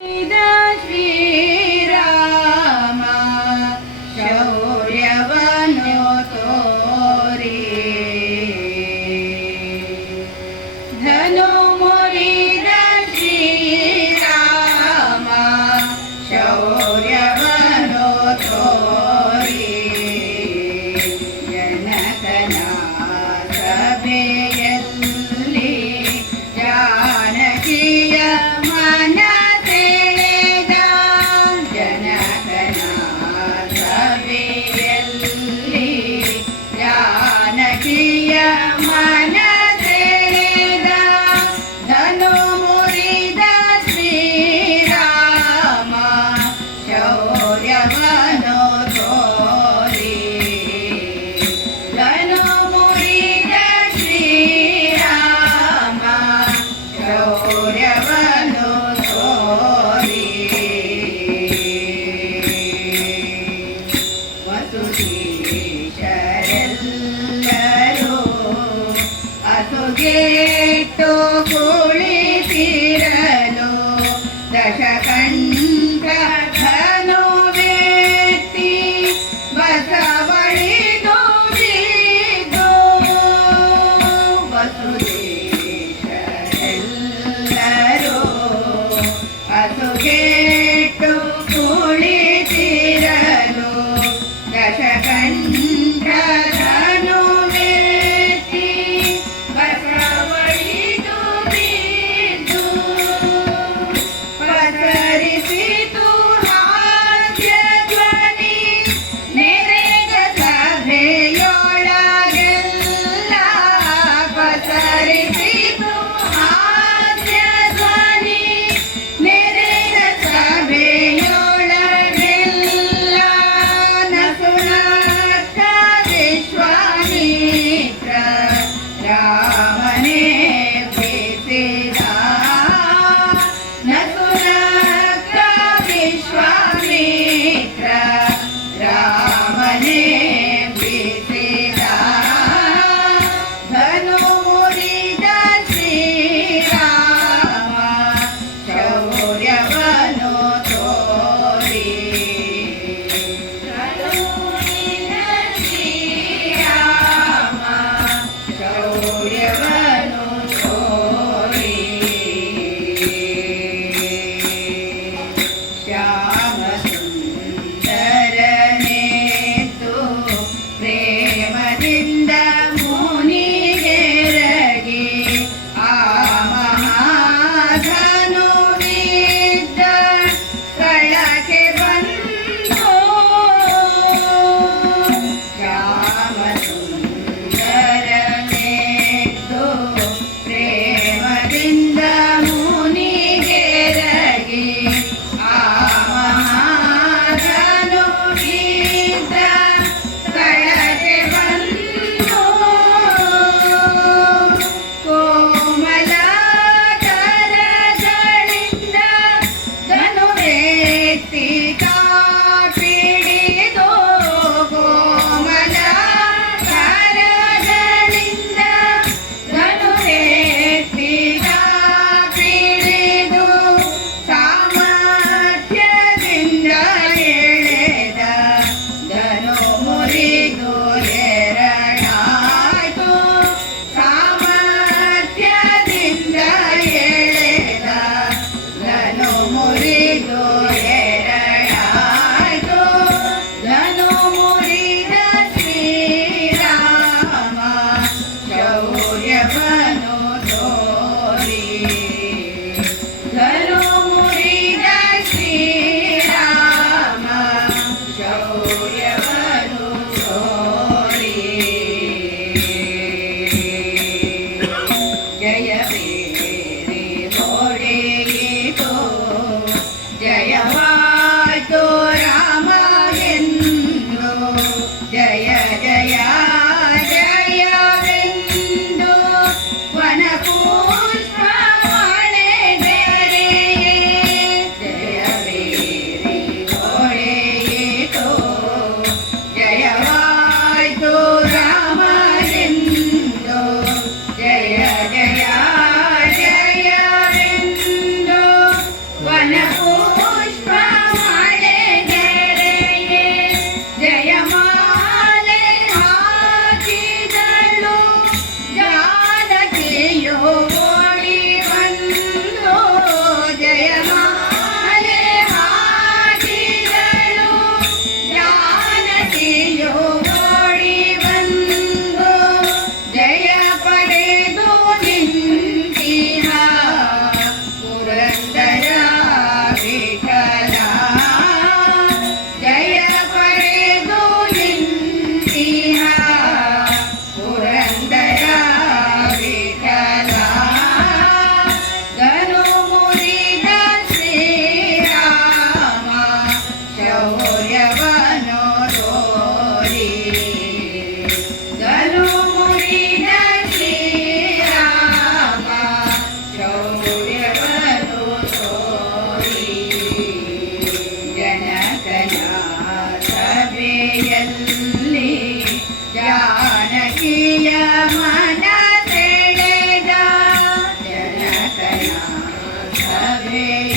Hey there. Mama. ಗೇಟು ಕುಳಿತಿರಲು ದಶಕಂಠ ಧನುವೇತಿ ಬಸವಳಿದು ಬಿದ್ದು ಬಸುದೇಶರೆಲ್ಲರೂ ಅಸುಗೆ ौर्यवी गलो नौर्यवो षोरि जनकया सवे जानकिया मनदा जन कया